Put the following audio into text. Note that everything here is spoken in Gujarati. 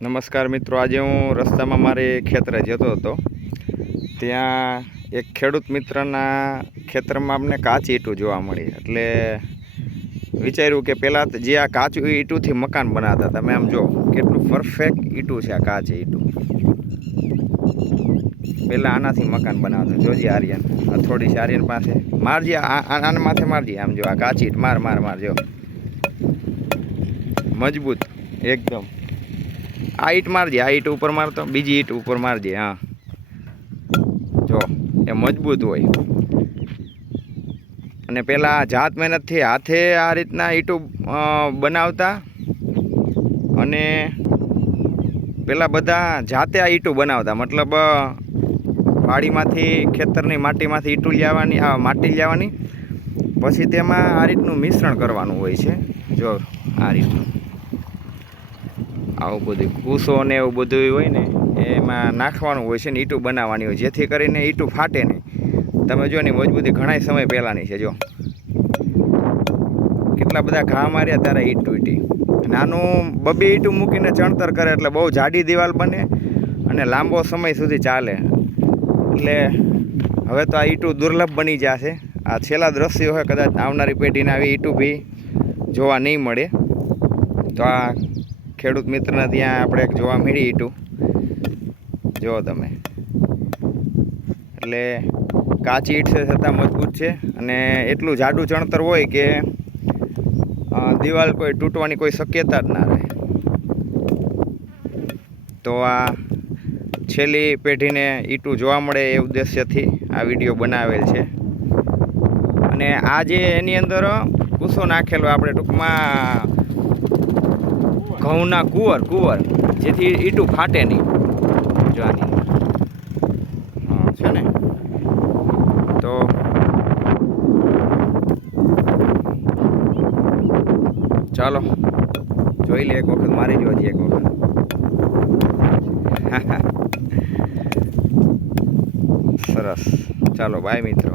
નમસ્કાર મિત્રો, આજે હું રસ્તામાં મારે ખેતરે જતો હતો. ત્યાં એક ખેડૂત મિત્રના ખેતરમાં અમને કાચી ઈંટું જોવા મળી. એટલે વિચાર્યું કે પહેલાં જે આ કાચું ઈંટુંથી મકાન બનાવતા, તમે આમ જો કેટલું પરફેક્ટ ઈંટું છે આ કાચી ઈંટું. પહેલાં આનાથી મકાન બનાવતા. જોજે આર્યન, થોડી આર્યન પાસે મારજી, આના માથે મારજી. આમ જો આ કાચી ઈંટ માર જો, મજબૂત એકદમ. આ ઈંટ મારજે, આ ઈંટ ઉપર મારતો, બીજી ઈંટ ઉપર મારજે. હા જો એ મજબૂત હોય. અને પહેલાં જાત મહેનતથી હાથે આ રીતના ઈંટું બનાવતા. અને પહેલાં બધા જાતે આ ઈંટું બનાવતા, મતલબ વાડીમાંથી ખેતરની માટીમાંથી ઈંટું લેવાની, આ માટી લેવાની, પછી તેમાં આ રીતનું મિશ્રણ કરવાનું હોય છે. જો આ રીતનું આવું બધું કૂસો ને એવું બધું હોય ને એમાં નાખવાનું હોય છે ને ઈંટું બનાવવાની હોય, જેથી કરીને ઈંટું ફાટે નહીં. તમે જો ને મજબૂતી ઘણા સમય પહેલાંની છે. જો કેટલા બધા ઘા માર્યા ત્યારે ઈંટ તૂટી. નાનું બબે ઈંટું મૂકીને ચણતર કરે એટલે બહુ જાડી દિવાલ બને અને લાંબો સમય સુધી ચાલે. એટલે હવે તો આ ઈંટું દુર્લભ બની જશે. આ છેલ્લા દ્રશ્યો હોય, કદાચ આવનારી પેઢીને આવી ઈંટું બી જોવા નહીં મળે. તો આ ખેડૂત મિત્રના ત્યાં આપણે જોવા મળી ઈંટું, જુઓ તમે. એટલે કાચી ઈંટ છે છતાં મજબૂત છે. અને એટલું જાડું ચણતર હોય કે દિવાલ કોઈ તૂટવાની કોઈ શક્યતા જ ના રહે. તો આ છેલ્લી પેઢીને ઈંટું જોવા મળે એ ઉદ્દેશ્યથી આ વિડીયો બનાવેલ છે. અને આ જે એની અંદર કૂસો નાખેલો, આપણે ટૂંકમાં ઘઉંના કુંવર, જેથી ઈંટું ફાટે નહીં. જો આની હા છે ને. તો ચાલો જોઈ લે એક વખત, મારી જોજી એક વખત. સરસ, ચાલો બાય મિત્રો.